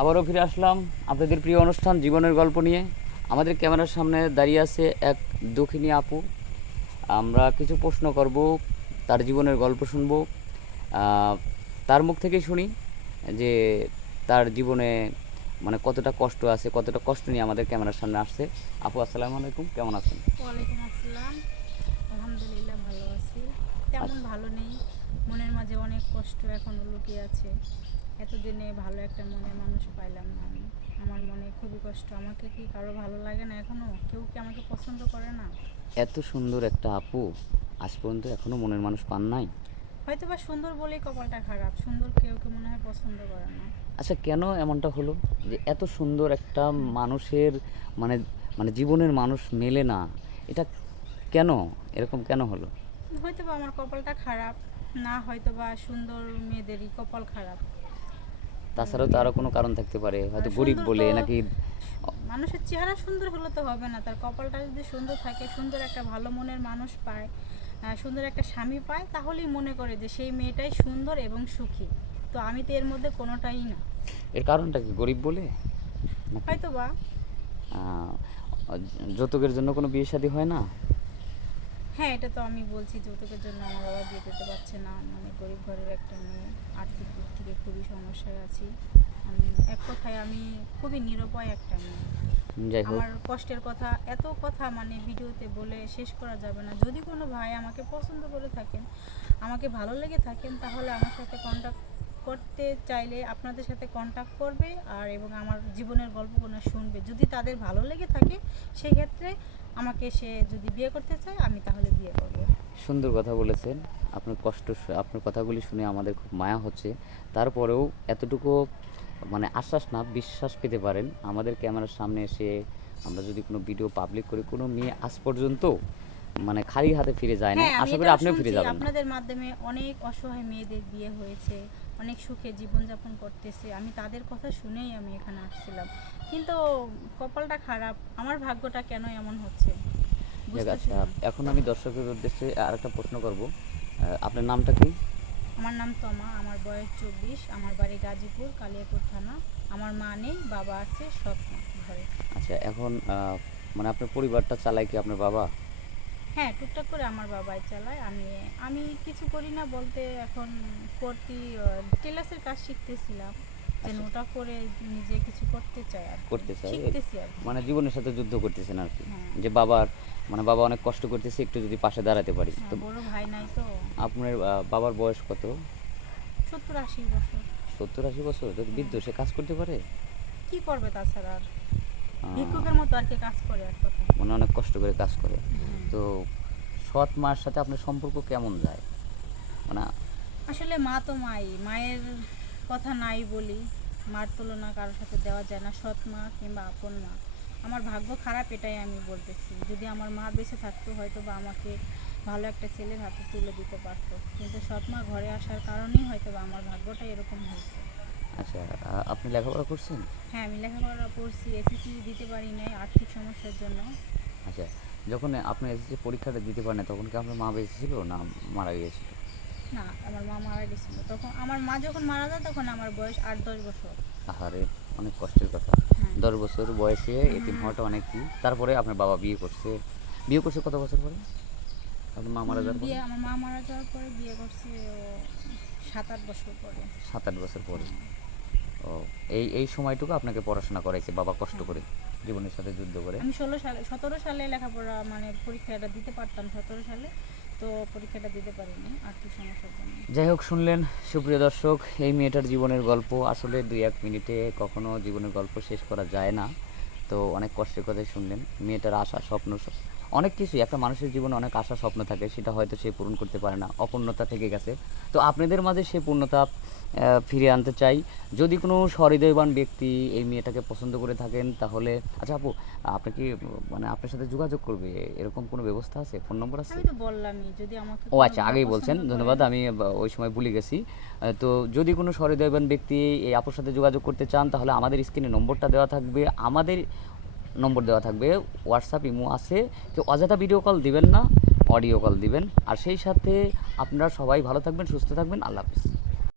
আবারও ফিরে আসলাম আপনাদের প্রিয় অনুষ্ঠান জীবনের গল্প নিয়ে। আমাদের ক্যামেরার সামনে দাঁড়িয়ে আছে এক দক্ষিণী আপু। আমরা কিছু প্রশ্ন করব তার জীবনের গল্প শুনব। তার মুখ থেকেই শুনি যে তার জীবনে মানে কতটা কষ্ট আছে কতটা কষ্ট নিয়ে আমাদের ক্যামেরার সামনে আসছে। আপু আসসালামু আলাইকুম কেমন আছেন? ওয়ালাইকুম আসসালাম। আলহামদুলিল্লাহ ভালো আছি। তেমন ভালো নেই। মনের মাঝে অনেক কষ্ট এখনও লুকিয়ে আছে। এতদিনে ভালো একটা মনের মানুষ পাইলাম না আমি। আমার মনে খুবই কষ্ট। আমাকে কি কারও ভালো লাগে না এখনও? কেউ কি আমাকে পছন্দ করে না? এত সুন্দর একটা আপু আজ পর্যন্ত এখনও মনের মানুষ পান নাই? হয়তো বা সুন্দর বলেই কপালটা খারাপ। সুন্দর কেউ কে মনে হয় পছন্দ করে না? আচ্ছা কেন এমনটা হলো? যে এত সুন্দর একটা মানুষের মানে মানে জীবনের মানুষ মেলে না এটা কেন? এরকম কেন হলো? হয়তো বা আমার কপালটা খারাপ। না হয়তো বা সুন্দর মেয়েদেরই কপাল খারাপ। তাছাড়াও তো আরও কোনো কারণ থাকতে পারে। হয়তো গরিব বলে নাকি মানুষের চেহারা সুন্দর হলে তো হবে না তার কপালটা যদি সুন্দর থাকে সুন্দর একটা ভালো মনের মানুষ পায় সুন্দর একটা স্বামী পায় তাহলেই মনে করে যে সেই মেয়েটাই সুন্দর এবং সুখী। তো আমি তো এর মধ্যে কোনোটাই না। এর কারণটা কি গরিব বলে? হয়তো বা যৌতুকের জন্য কোনো বিয়ে শাদী হয় না? হ্যাঁ এটা তো আমি বলছি যৌতুকের জন্য আমার বাবা বিয়ে দিতে পারছে না। আমি অনেক গরিব ঘরের একটা মেয়ে আর্থিক দিক থেকে খুবই সমস্যায় আছি। আমি এক কথায় আমি খুবই নিরুপায় একটা মেয়ে। আমার কষ্টের কথা এত কথা মানে ভিডিওতে বলে শেষ করা যাবে না। যদি কোনো ভাই আমাকে পছন্দ করে থাকেন আমাকে ভালো লেগে থাকেন তাহলে আমার সাথে কন্ট্যাক্ট করতে চাইলে আপনাদের সাথে কন্ট্যাক্ট করবে আর এবং আমার জীবনের গল্পগুলো শুনবে। যদি তাদের ভালো লেগে থাকে সেই ক্ষেত্রে আমাকে সে যদি বিয়ে করতে চায় আমি তাহলে বিয়ে করব। সুন্দর কথা বলেছেন। আপনার কষ্ট আপনার কথাগুলি শুনে আমাদের খুব মায়া হচ্ছে। তারপরেও এতটুকু মানে আশ্বাস না বিশ্বাস পেতে পারেন। আমাদের ক্যামেরার সামনে এসে আমরা যদি কোনো ভিডিও পাবলিক করি কোনো মেয়ে আজ পর্যন্ত মানে খালি হাতে ফিরে যায় না। হ্যাঁ আশা করি আপনিও ফিরে যাবেন। আপনাদের মাধ্যমে অনেক অসহায় মেয়েদের বিয়ে হয়েছে। অনেক সুখে জীবনযাপন করতেছে। আমি তাদের কথা শুনেই আমি এখানে আসছিলাম। কিন্তু কপালটা খারাপ। আমার ভাগ্যটা কেন এমন হচ্ছে? আচ্ছা এখন আমি দর্শকের উদ্দেশ্যে আর একটা প্রশ্ন করব। আপনার নামটা কি? আমার নাম তমা। আমার বয়স চব্বিশ। আমার বাড়ি গাজীপুর কালিয়াপুর থানা। আমার মা নেই বাবা আছে সৎ মা ঘরে। আচ্ছা এখন মানে আপনার পরিবারটা চালায় কি আপনার বাবা? হ্যাঁ টুকটাক করে আমার বাবাই চালায়। আমি আমি কিছু করি না বলতে এখন করতি টেলার্সের কাজ শিখতেছিলাম যেন আচ্ছা। ওটা করে নিজে কিছু করতে চাই আর করতে চাই? শিখতেছি আর মানে জীবনের সাথে যুদ্ধ করতেছেন আর কি। হ্যাঁ। যে বাবার মানে বাবা অনেক কষ্ট করতেছে একটু যদি পাশে দাঁড়াতে পারি। হ্যাঁ, তো বড় ভাই নাই তো। আপনার বাবার বয়স কত? সত্তর আশি বছর। সত্তর আশি বছর? তো বৃদ্ধ সে কাজ করতে পারে? কি করবে তাছাড়া আর? ভিক্ষুকের মতো আর কি কাজ করে আর কথা। মানে অনেক কষ্ট করে কাজ করে। হ্যাঁ। তো সৎ মার সাথে আপনার সম্পর্ক কেমন যায়? মানে আসলে মা তো মাই মায়ের কথা নাই বলি। মার তুলনা কারোর সাথে দেওয়া যায় না সৎ মা কিংবা আপন মা। আমার ভাগ্য খারাপ এটাই আমি বলতেছি। যদি আমার মা বেঁচে থাকতো হয়তো বা আমাকে ভালো একটা ছেলের হাতে তুলে দিতে পারতো। কিন্তু সৎ মা ঘরে আসার কারণেই হয়তো বা আমার ভাগ্যটা এরকম হয়েছে। আচ্ছা আপনি লেখাপড়া করছেন? হ্যাঁ আমি লেখাপড়া পড়ছি এসএসসি দিতে পারি নাই আর্থিক সমস্যার জন্য। আচ্ছা যখন আপনি এসেছে পরীক্ষাটা দিতে পারেন তখন কি আপনার মা বেঁচে ছিল না মারা গিয়েছিল? না আমার মা মারা গেছিল তখন আমার মা যখন মারা যায় তখন আমার বয়স আট দশ বছর। আহারে অনেক কষ্টের কথা। হ্যাঁ। দশ বছর বয়সে এতিম হওয়াটা অনেক কি? তারপরে আপনার বাবা বিয়ে করছে। বিয়ে করছে কত বছর পরে? আপনার মা মারা যাওয়ার পরে? বিয়ে আমার মা মারা যাওয়ার পরে বিয়ে করছে ও সাত আট বছর পরে। সাত আট বছর পরে। ও এই এই সময়টুকু আপনাকে পড়াশোনা করাইছে বাবা কষ্ট করে। জীবনের সাথে যুদ্ধ করে। আমি ষোলো সালে সতেরো সালে লেখাপড়া মানে পরীক্ষাটা দিতে পারতাম সতেরো সালে তো পরীক্ষাটা দিতে পারিনি আর্থিক সমস্যার জন্য। যাই হোক শুনলেন সুপ্রিয় দর্শক এই মেয়েটার জীবনের গল্প। আসলে দুই এক মিনিটে কখনো জীবনের গল্প শেষ করা যায় না। তো অনেক কষ্টের কথাই শুনলেন। মেয়েটার আশা স্বপ্ন সব- অনেক কিছুই একটা মানুষের জীবনে অনেক আশা স্বপ্ন থাকে সেটা হয়তো সে পূরণ করতে পারে না অপূর্ণতা থেকে গেছে। তো আপনাদের মাঝে সে পূর্ণতা ফিরে আনতে চাই। যদি কোনো সহৃদয়বান ব্যক্তি এই মেয়েটাকে পছন্দ করে থাকেন তাহলে আচ্ছা আপু আপনি কি মানে আপনার সাথে যোগাযোগ করবে? এরকম কোনো ব্যবস্থা আছে? ফোন নম্বর আছে? আমি তো বললামই যদি আমাকে ও আচ্ছা আগেই বলছেন। ধন্যবাদ আমি ওই সময় ভুলে গেছি। তো যদি কোনো সহৃদয়বান ব্যক্তি এই আপুর সাথে যোগাযোগ করতে চান তাহলে আমাদের স্ক্রিনে নম্বরটা দেওয়া থাকবে। আমাদের নম্বর দেওয়া থাকবে। হোয়াটসঅ্যাপ ইমো আছে। কেউ অযথা ভিডিও কল দিবেন না অডিও কল দিবেন। আর সেই সাথে আপনারা সবাই ভালো থাকবেন, সুস্থ থাকবেন। আল্লাহ হাফিজ।